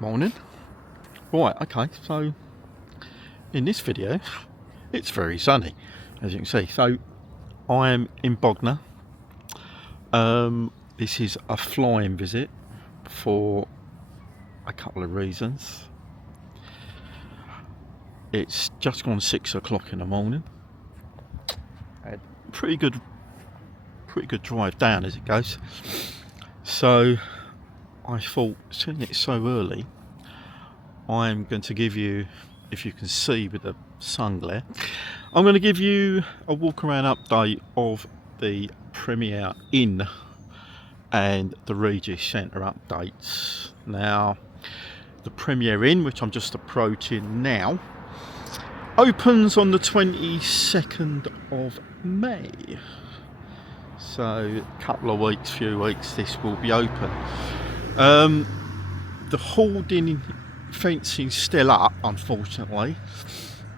Morning. Right, okay, so in this video it's very sunny, as you can see. So I am in Bognor. This is a flying visit for a couple of reasons. It's just gone 6 o'clock in the morning. Had pretty good drive down as it goes. So I thought, seeing it's so early, I'm going to give you, if you can see with the sun glare, I'm going to give you a walk around update of the Premier Inn and the Regis Centre updates. Now, the Premier Inn, which I'm just approaching now, opens on the 22nd of May. So a couple of weeks, few weeks, this will be open. The hoarding fencing's still up, unfortunately,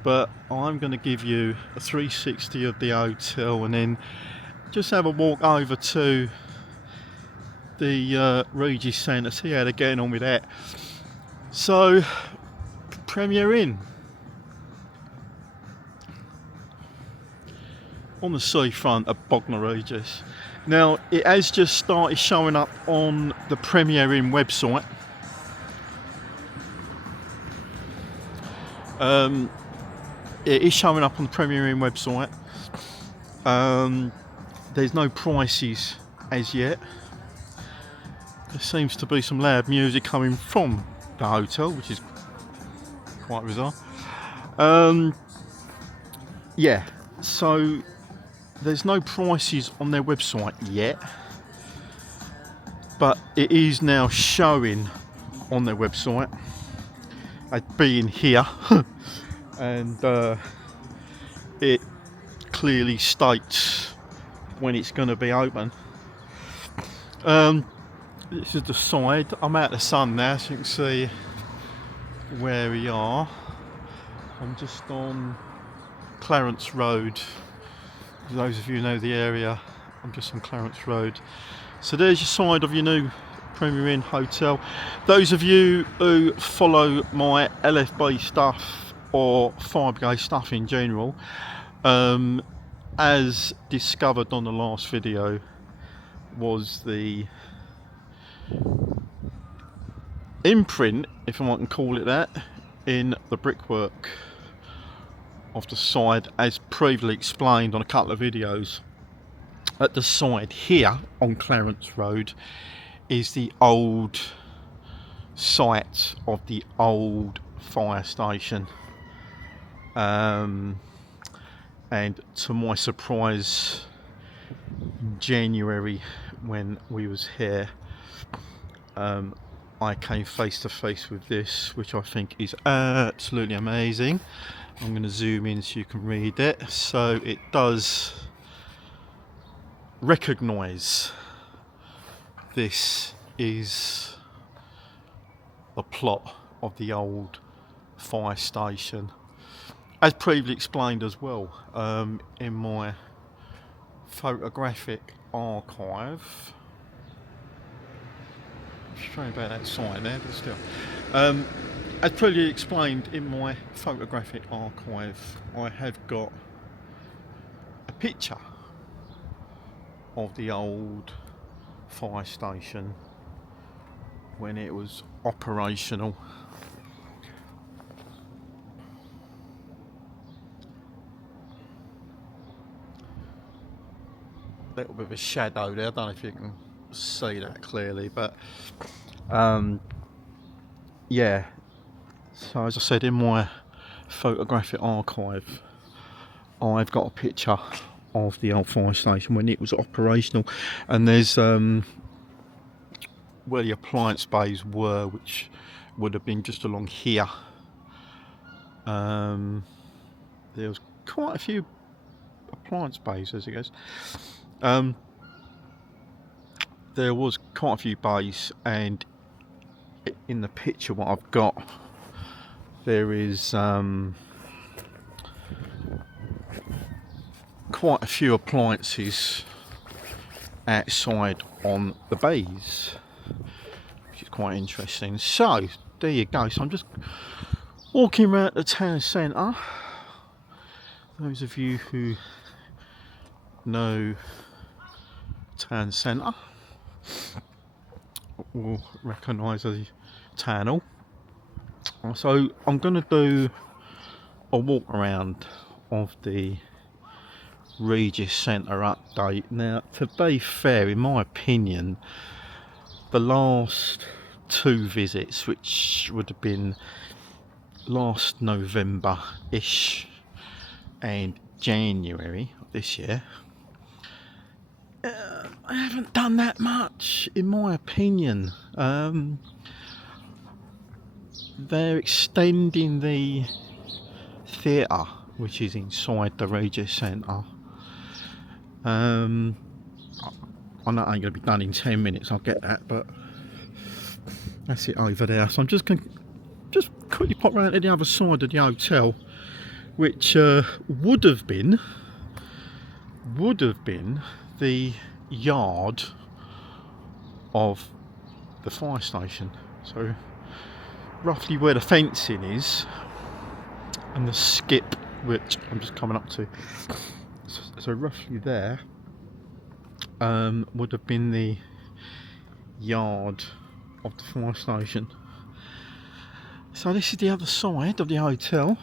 but I'm going to give you a 360 of the hotel and then just have a walk over to the Regis Centre, see how they're getting on with that. So, Premier Inn on the seafront of Bognor, Regis. Now, it has just started showing up on the Premier Inn website. It is showing up on the Premier Inn website. There's no prices as yet. There seems to be some loud music coming from the hotel, which is quite bizarre. Yeah, so there's no prices on their website yet, but it is now showing on their website as being here. And it clearly states when it's going to be open. This is the side. I'm out of the sun now, so you can see where we are. I'm just on Clarence Road. For those of you who know the area, I'm just on Clarence Road. So there's your side of your new Premier Inn hotel. Those of you who follow my LFB stuff or fire brigade stuff in general, as discovered on the last video, was the imprint, if I can call it that, in the brickwork of the side, as previously explained on a couple of videos. At the side here on Clarence Road is the old site of the old fire station. And to my surprise, January, when we was here, I came face to face with this, which I think is absolutely amazing. I'm going to zoom in so you can read it. So it does recognise this is the plot of the old fire station, as previously explained as well in my photographic archive. Strange about that sign there, but still. As previously explained in my photographic archive, I have got a picture of the old fire station when it was operational. A little bit of a shadow there, I don't know if you can see that clearly, but yeah. So as I said, in my photographic archive, I've got a picture of the old fire station when it was operational, and there's where the appliance bays were, which would have been just along here. There was quite a few appliance bays as it goes. There was quite a few bays, and in the picture what I've got, there is quite a few appliances outside on the bays, which is quite interesting. So there you go. So I'm just walking around the town centre. Those of you who know town centre will recognise the town hall. So I'm going to do a walk around of the Regis Centre update. Now, to be fair, in my opinion, the last 2 visits, which would have been last November-ish and January this year, I haven't done that much, in my opinion. They're extending the theatre, which is inside the Regis Centre. I know it ain't going to be done in 10 minutes, I'll get that, but that's it over there. So I'm just going to quickly pop round to the other side of the hotel, which would have been the yard of the fire station. So roughly where the fencing is and the skip, which I'm just coming up to, so roughly there would have been the yard of the fire station. So this is the other side of the hotel.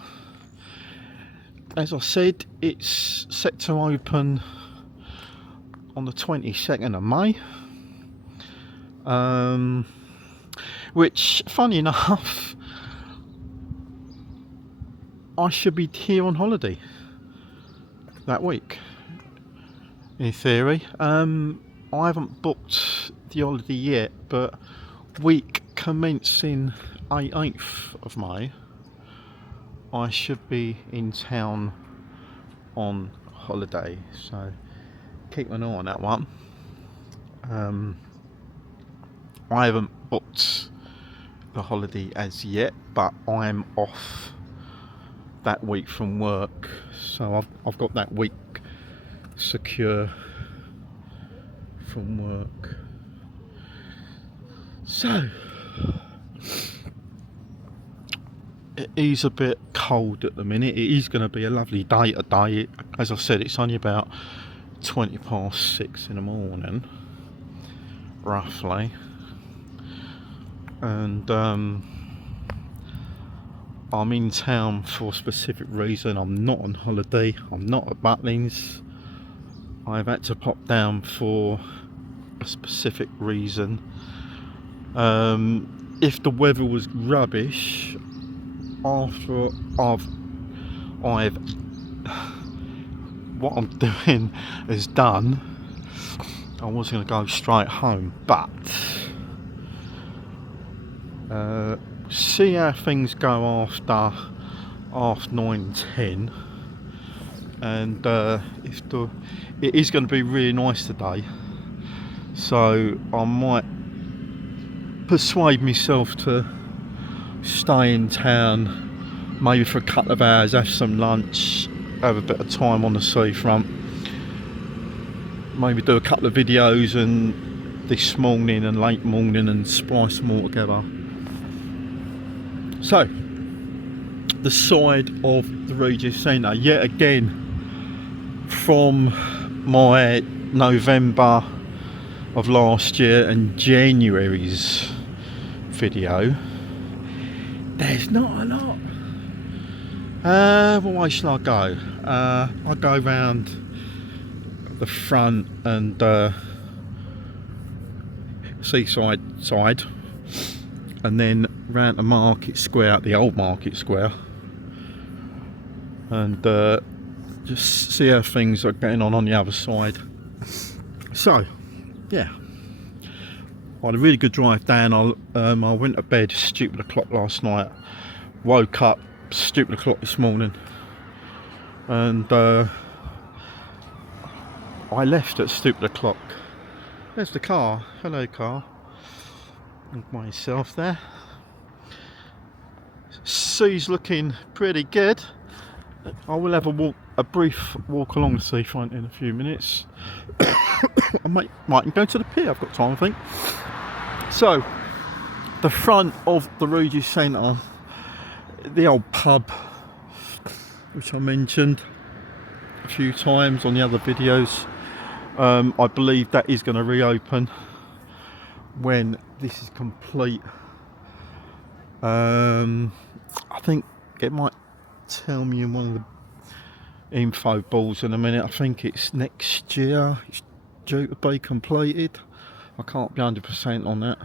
As I said, it's set to open on the 22nd of May, which, funny enough, I should be here on holiday that week, in theory. I haven't booked the holiday yet, but week commencing 18th of May, I should be in town on holiday, so keep an eye on that one. I haven't booked the holiday as yet, but I'm off that week from work, so I've got that week secure from work. So it is a bit cold at the minute. It is going to be a lovely day today. As I said, it's only about 6:20 in the morning, roughly, and I'm in town for a specific reason. I'm not on holiday. I'm not at Butlins. I've had to pop down for a specific reason. If the weather was rubbish, after I've what I'm doing is done, I was going to go straight home, but see how things go after 9:10, and it is going to be really nice today, so I might persuade myself to stay in town maybe for a couple of hours, have some lunch, have a bit of time on the seafront, maybe do a couple of videos and this morning and late morning and splice them all together. So the side of the Regis Centre, yet again, from my November of last year and January's video, there's not a lot. What way shall I go? I'll go round the front and seaside side, and then round the market square, the old market square, and just see how things are getting on the other side. So yeah, I had a really good drive down. I went to bed stupid o'clock last night, woke up stupid o'clock this morning, and I left at stupid o'clock. There's the car. Hello, car. And myself there. Sea's looking pretty good. I will have a brief walk along the seafront in a few minutes. I might go to the pier. I've got time, I think. So the front of the Regis Centre, the old pub, which I mentioned a few times on the other videos. I believe that is going to reopen when this is complete. I think it might tell me in one of the info balls in a minute. I think it's next year it's due to be completed. I can't be 100% on that.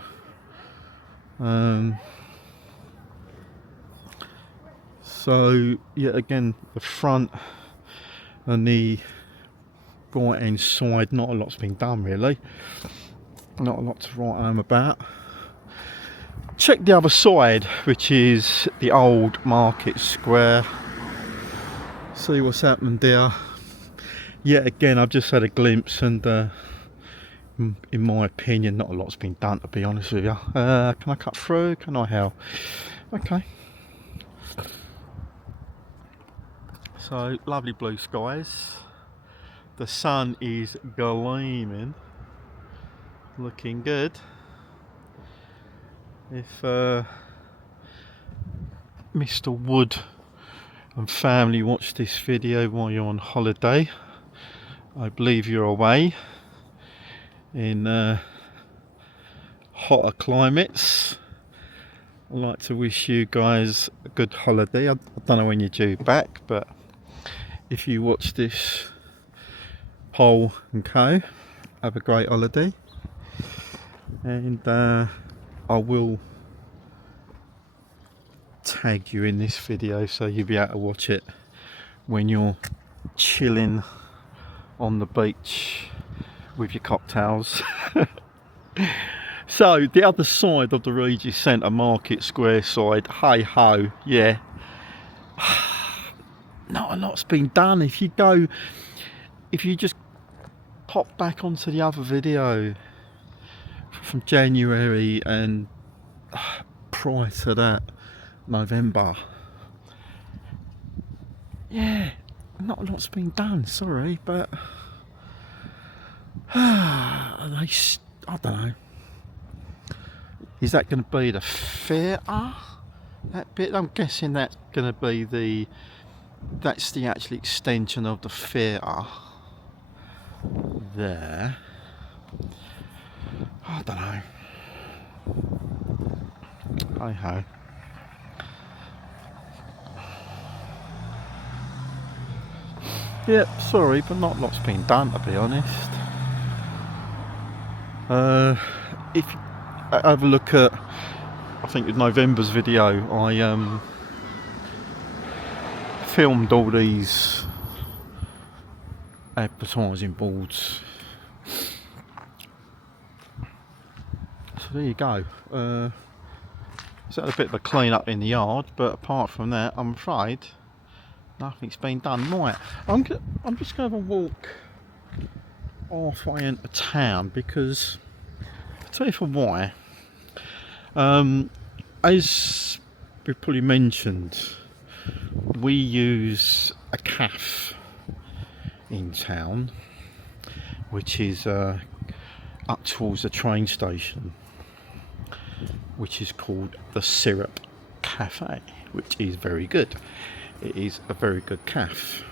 So yeah, again, the front and the right hand side, not a lot's been done really. Not a lot to write home about. Check the other side, which is the old market square. See what's happened there. Yet again, I've just had a glimpse, and in my opinion, not a lot's been done, to be honest with you. Can I cut through? Can I help? Okay. So, lovely blue skies. The sun is gleaming. Looking good. If Mr. Wood and family watch this video while you're on holiday, I believe you're away in hotter climates. I'd like to wish you guys a good holiday. I don't know when you're due back, but if you watch this, Paul and Co, have a great holiday, and I will tag you in this video so you'll be able to watch it when you're chilling on the beach with your cocktails. So the other side of the Regis Centre Market Square side, hey ho, yeah, not a lot's been done. If you just pop back onto the other video from January and prior to that, November, yeah, not a lot's been done, sorry, but I don't know. Is that going to be the theatre? That bit? I'm guessing that's going to be that's the actual extension of the theatre there. I don't know. Hey ho. Yep, sorry, but not a lot's been done, to be honest. If you have a look at, I think with November's video, I filmed all these advertising boards. So there you go. It's a bit of a clean up in the yard, but apart from that, I'm afraid nothing's been done. Right, I'm just going to have a walk halfway into town, because I'll tell you for why. As we probably mentioned, we use a cafe in town, which is up towards the train station, which is called the Syrup Cafe, which is very good. It is a very good cafe.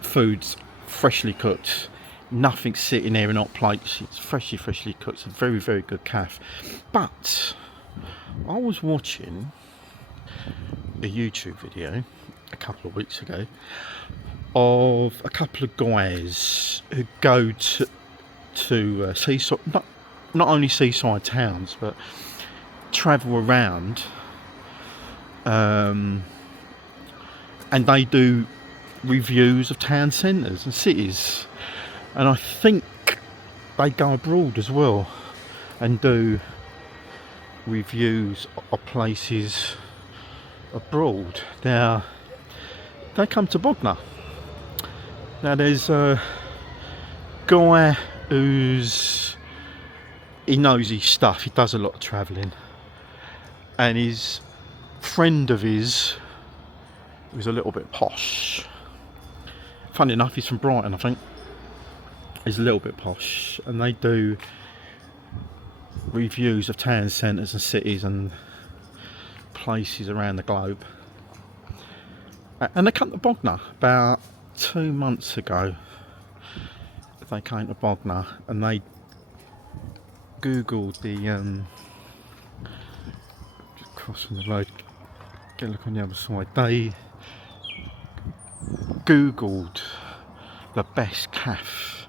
Food's freshly cooked, nothing sitting there in hot plates. It's freshly cooked. It's a very, very good cafe. But I was watching a YouTube video a couple of weeks ago of a couple of guys who go to seaside, not only seaside towns, but travel around, and they do reviews of town centres and cities, and I think they go abroad as well and do reviews of places abroad. Now they come to Bognor. Now there's a guy he knows his stuff, he does a lot of travelling, and his friend of his who's a little bit posh, funny enough he's from Brighton, I think, he's a little bit posh, and they do reviews of town centres and cities and places around the globe. And they come to Bognor about 2 months ago. They came to Bognor and they googled the just crossing the road, get a look on the other side. They googled the best cafe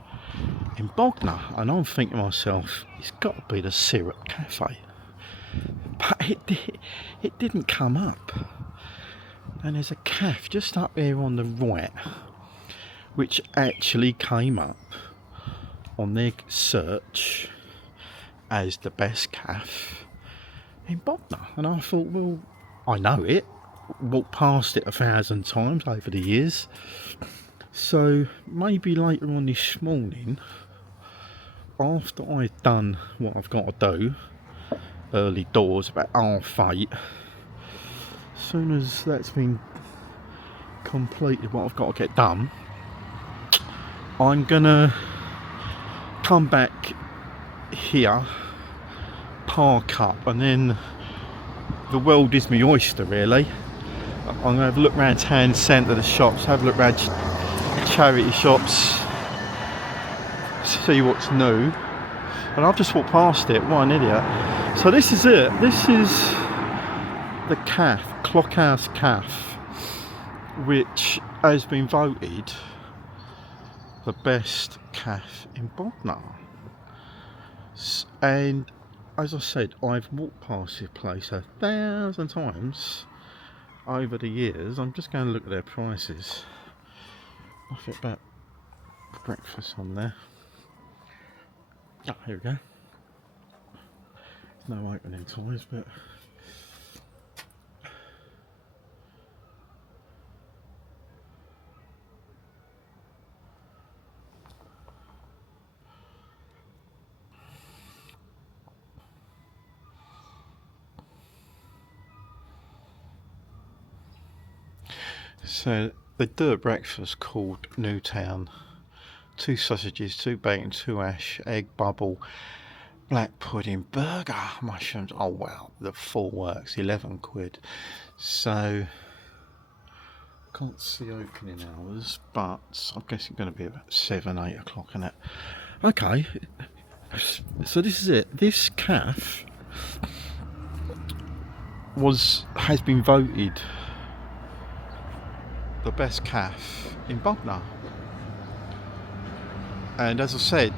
in Bognor, and I'm thinking to myself, it's got to be the Syrup Cafe, but it didn't come up. And there's a cafe just up here on the right which actually came up on their search as the best cafe in Bognor. And I thought, well, I know it, walked past it 1,000 times over the years, so maybe later on this morning, after I've done what I've got to do, early doors, about 8:30, as soon as that's been completed, what I've got to get done, I'm gonna come back here, park up, and then the world is my oyster really. I'm gonna have a look around town centre, the shops, have a look around charity shops, see what's new. And I've just walked past it, what an idiot. So this is it, this is the cafe, Clockhouse Cafe, which has been voted the best cafe in Bognor. And as I said, I've walked past this place 1,000 times over the years. I'm just going to look at their prices. Nothing about breakfast on there. Oh, here we go. No opening times, but so they do a breakfast called Newtown. 2 sausages, 2 bacon, 2 hash, egg bubble, black pudding, burger, mushrooms. Oh wow, the full works, 11 quid. So can't see opening hours, but I'm guessing going to be about 7, 8 o'clock in it. Okay, so this is it. This cafe has been voted the best cafe in Bognor. And as I said,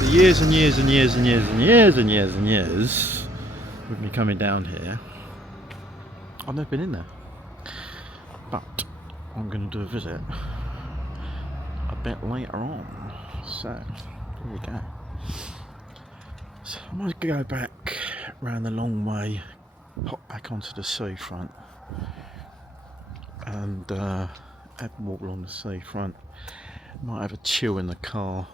the years and years and years and years and years and years and years with me coming down here, I've never been in there. But I'm going to do a visit a bit later on. So, here we go. So I might go back around the long way, pop back onto the seafront, and have a walk along the seafront. Might have a chill in the car,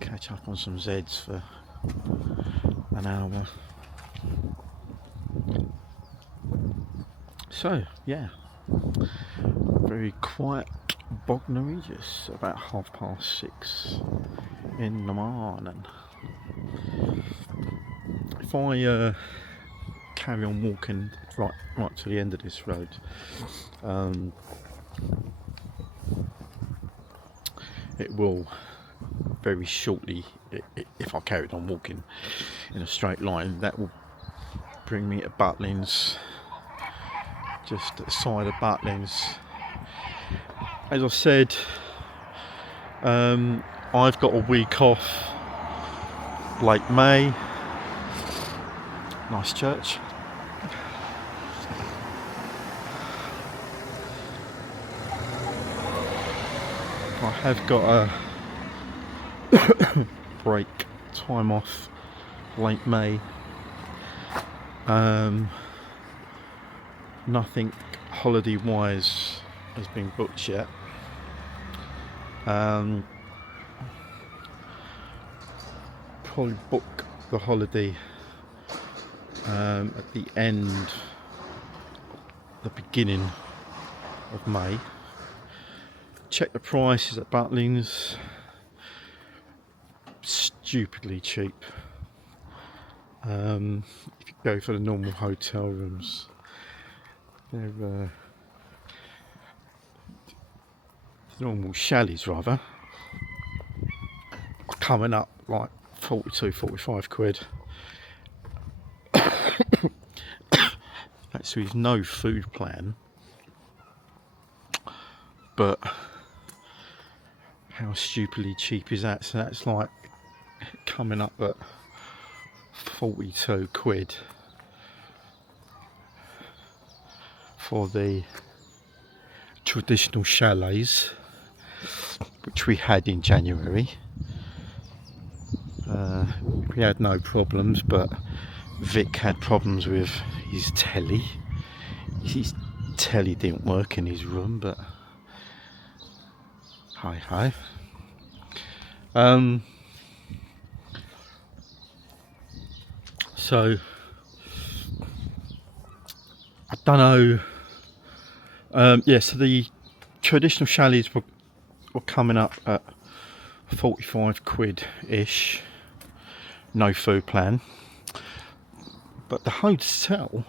catch up on some Zeds for an hour. So yeah, very quiet Bognor, Regis, about 6:30 in the morning. If I carry on walking right to the end of this road, it will very shortly, if I carried on walking in a straight line, that will bring me to Butlins, just at the side of Butlins. As I said, I've got a week off, late May. Nice church. I have got a break, time off, late May. Nothing holiday wise has been booked yet. Probably book the holiday at the end, the beginning of May. Check the prices at Butlins, stupidly cheap. If you go for the normal hotel rooms, they're normal chalets rather, are coming up like 42-45 quid. That's with no food plan, but how stupidly cheap is that? So that's like coming up at 42 quid for the traditional chalets, which we had in January. We had no problems, but Vic had problems with his telly. His telly didn't work in his room, but hi. So I don't know. Yeah, so the traditional chalets were coming up at 45 quid ish, no food plan. But the hotel,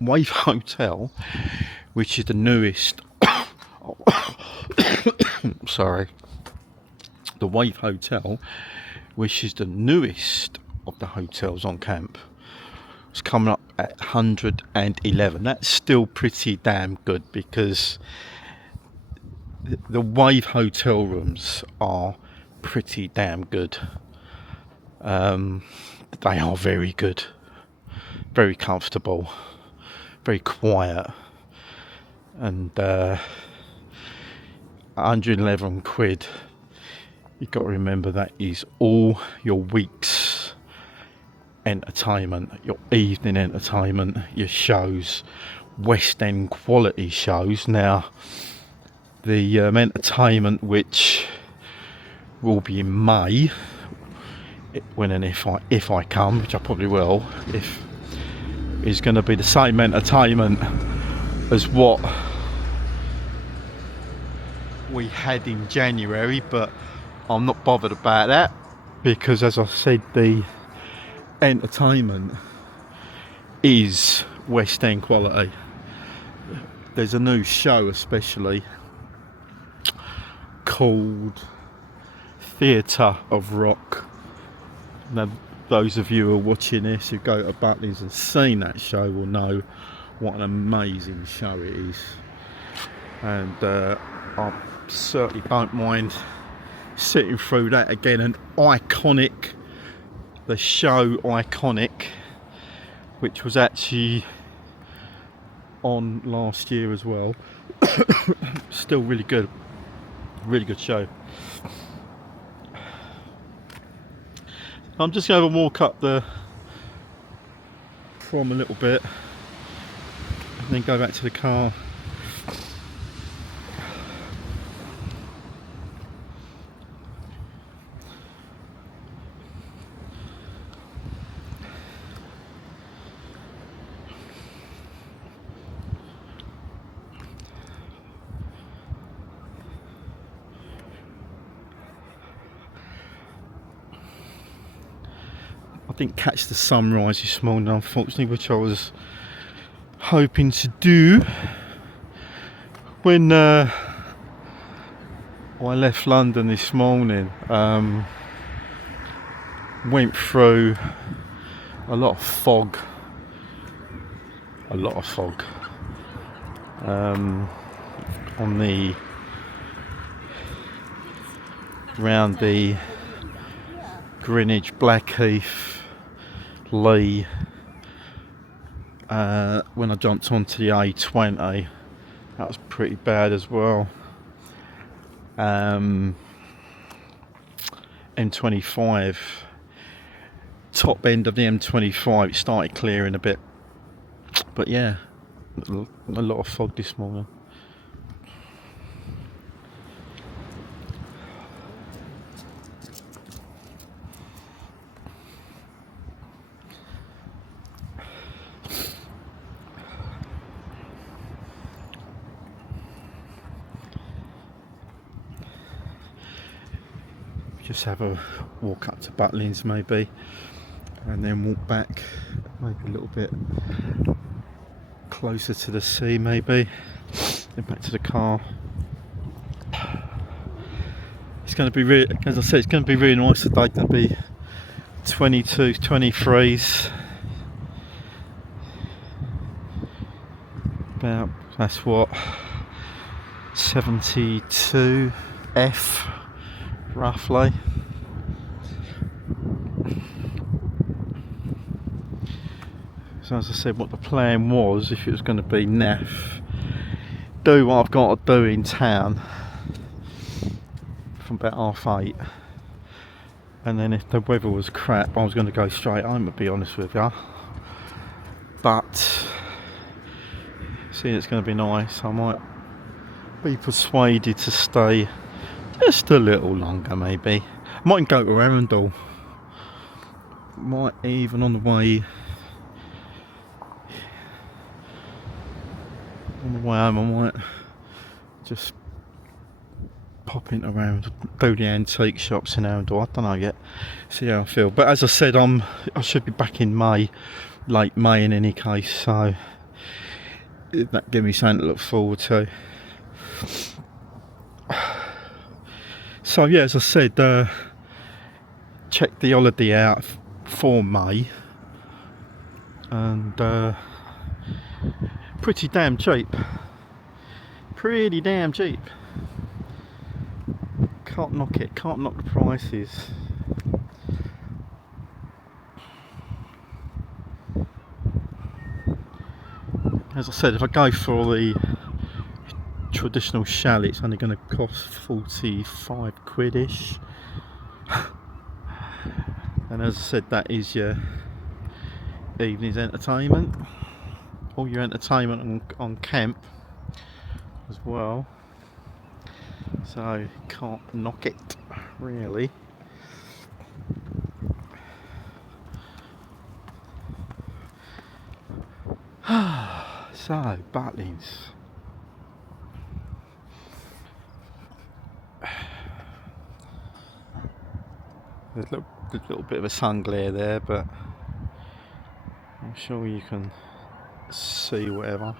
Wave Hotel, which is the newest, sorry, the Wave Hotel, which is the newest of the hotels on camp, was coming up at 111. That's still pretty damn good, because the Wave hotel rooms are pretty damn good. They are very good, very comfortable, very quiet, and 111 quid, you've got to remember that is all your week's entertainment, your evening entertainment, your shows, West End quality shows. Now the entertainment, which will be in May, when and if I come, which I probably will, is going to be the same entertainment as what we had in January, but I'm not bothered about that, because as I said, the entertainment is West End quality. There's a new show especially called Theatre of Rock. Now, those of you who are watching this, who go to Butlins and seen that show, will know what an amazing show it is, and I certainly don't mind sitting through that again. And Iconic, the show Iconic, which was actually on last year as well, still really good show. I'm just going to walk up the prom a little bit and then go back to the car. I didn't catch the sunrise this morning, unfortunately, which I was hoping to do when I left London this morning. Went through a lot of fog on the round the Greenwich, Blackheath, Lee, when I jumped onto the A20, that was pretty bad as well. M25, top end of the M25, it started clearing a bit, but yeah, a lot of fog this morning. just have a walk up to Butlins maybe, and then walk back maybe a little bit closer to the sea maybe, then back to the car. It's going to be really, as I said, it's going to be really nice today. It's going to be 22, 23s. About, that's what, 72 F roughly. So as I said, what the plan was, if it was going to be naff, do what I've got to do in town from about 8:30, and then if the weather was crap I was going to go straight home, to be honest with you. But seeing it's going to be nice, I might be persuaded to stay just a little longer maybe. I might go to Arundel, might even on the way home I might just pop into around, do the antique shops in Arundel. I don't know yet, see how I feel. But as I said, I should be back in May, late May in any case, so that gives me something to look forward to. So yeah, as I said, check the holiday out for May, and pretty damn cheap, pretty damn cheap. Can't knock it, can't knock the prices. As I said, if I go for the traditional chalet, it's only going to cost 45 quid-ish. And as I said, that is your evening's entertainment, all your entertainment on camp as well. So can't knock it really. So Butlins. There's a little bit of a sun glare there, but I'm sure you can see whatever.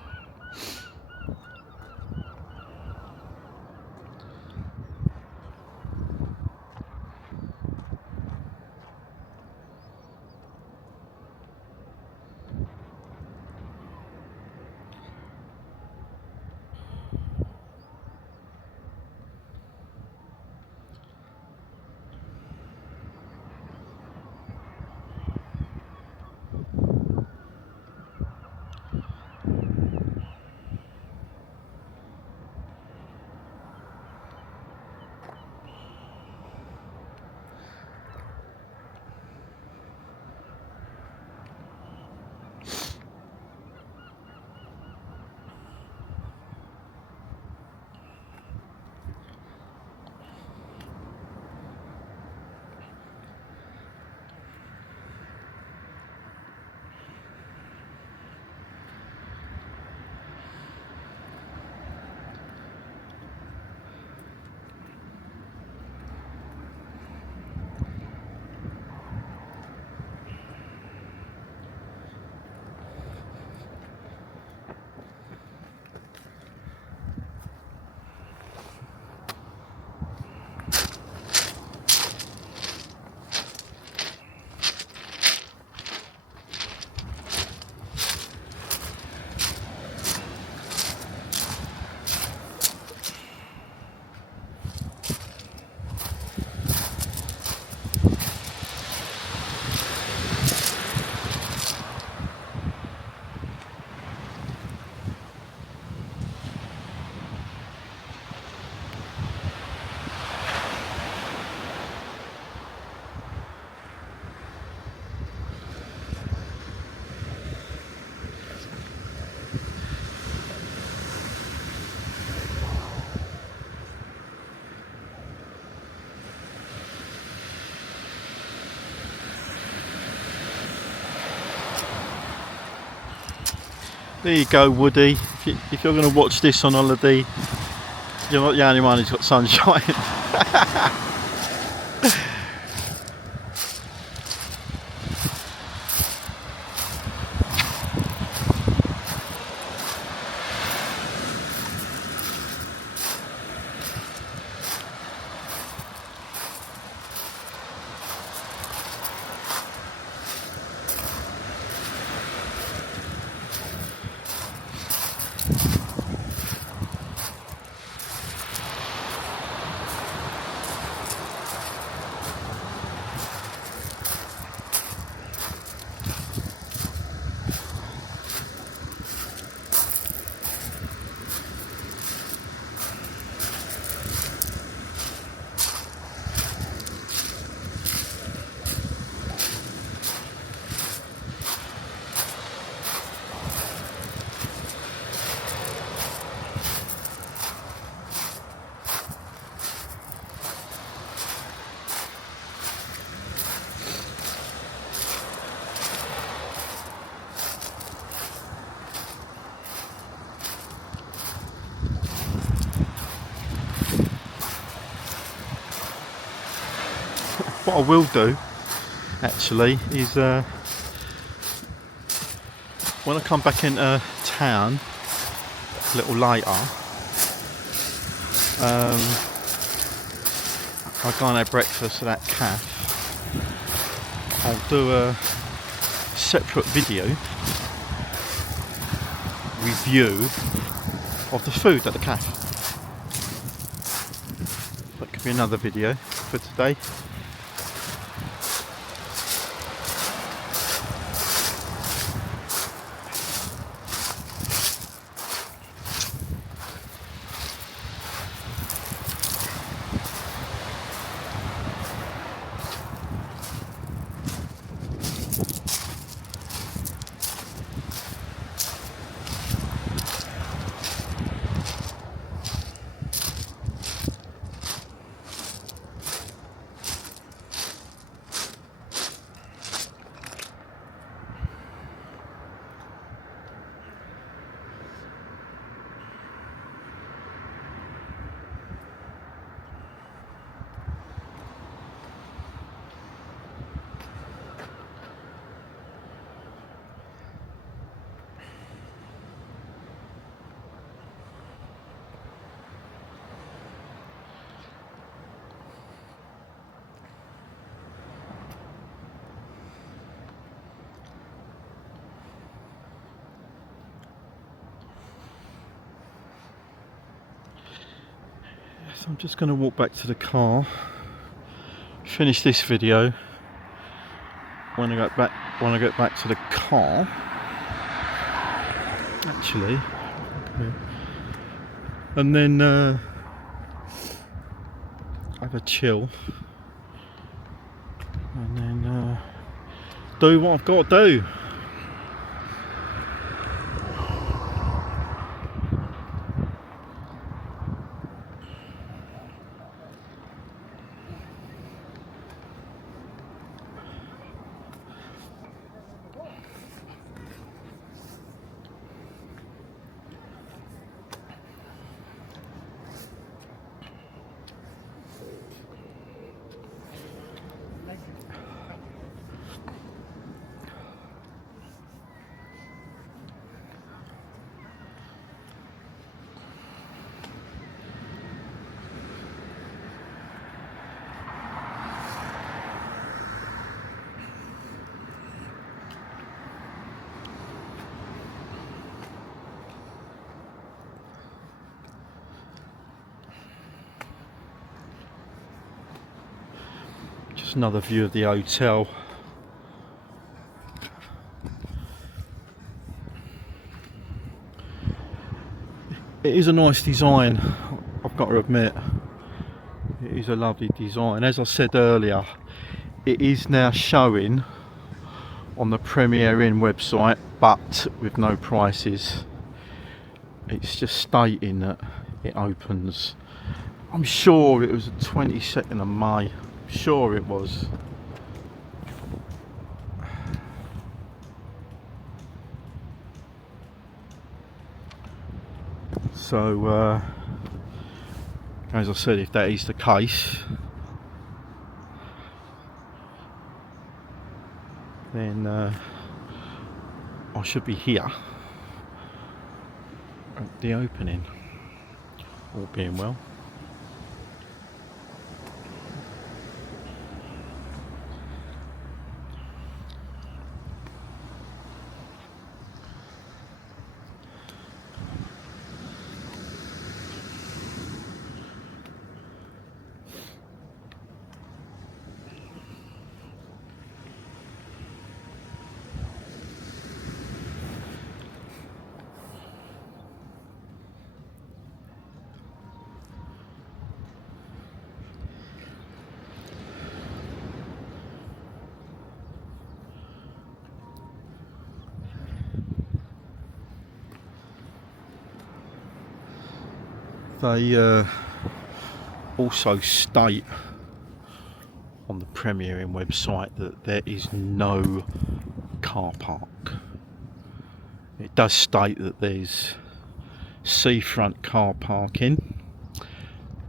There you go, Woody. If you're going to watch this on holiday, you're not the only one who's got sunshine. what I will do actually is when I come back into town a little later, I'll go and have breakfast at that cafe. I'll do a separate video review of the food at the cafe. That could be another video for today. So I'm just going to walk back to the car, finish this video. When I get back to the car, actually, and then have a chill, and then do what I've got to do. Just another view of the hotel. It is a nice design, I've got to admit. It is a lovely design. As I said earlier, it is now showing on the Premier Inn website, but with no prices. It's just stating that it opens. I'm sure it was the 22nd of May. Sure it was. So as I said, if that is the case, then I should be here at the opening, all being well. They also state on the Premier Inn website that there is no car park. It does state that there's seafront car parking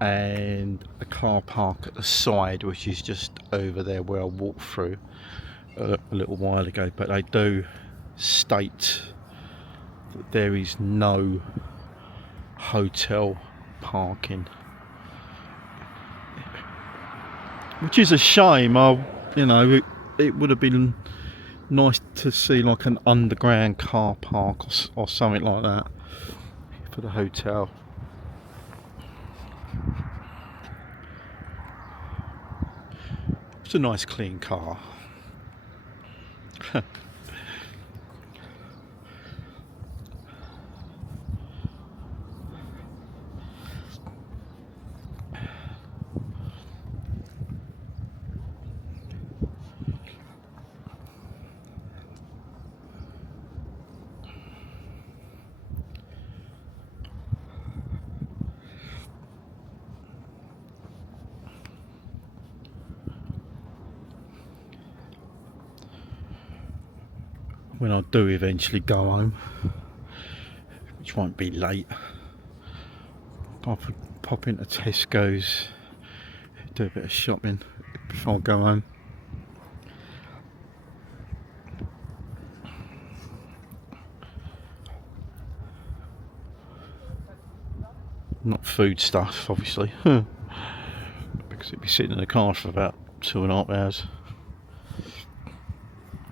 and a car park at the side, which is just over there where I walked through a little while ago. But they do state that there is no hotel parking, which is a shame. It would have been nice to see like an underground car park or something like that for the hotel. It's a nice clean car. When I do eventually go home, which won't be late, pop into Tesco's, do a bit of shopping before I go home. Not food stuff, obviously, because it'd be sitting in the car for about 2.5 hours.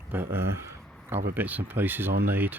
But other bits and pieces I need.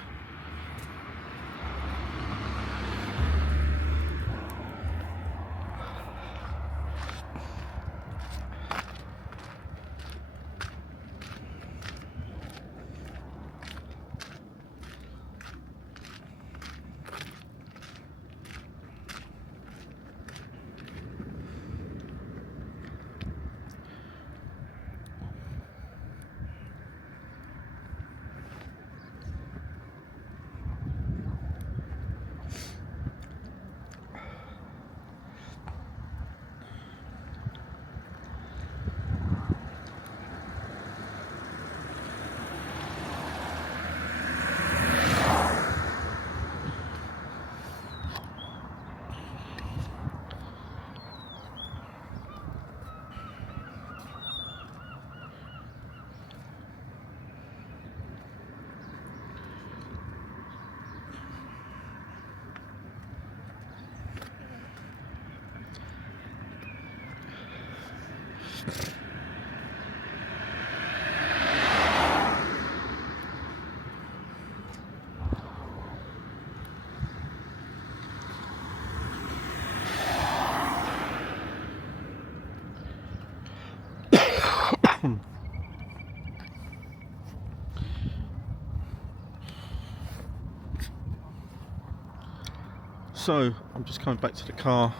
So I'm just coming back to the car,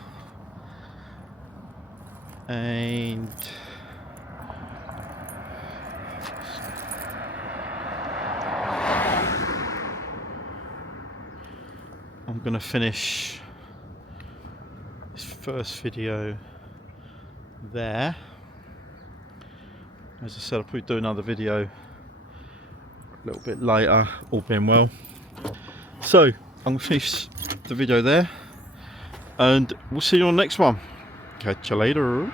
and I'm going to finish this first video there. As I said, I'll probably do another video a little bit later, all being well. So I'm going to finish the video there, and we'll see you on the next one. Catch you later.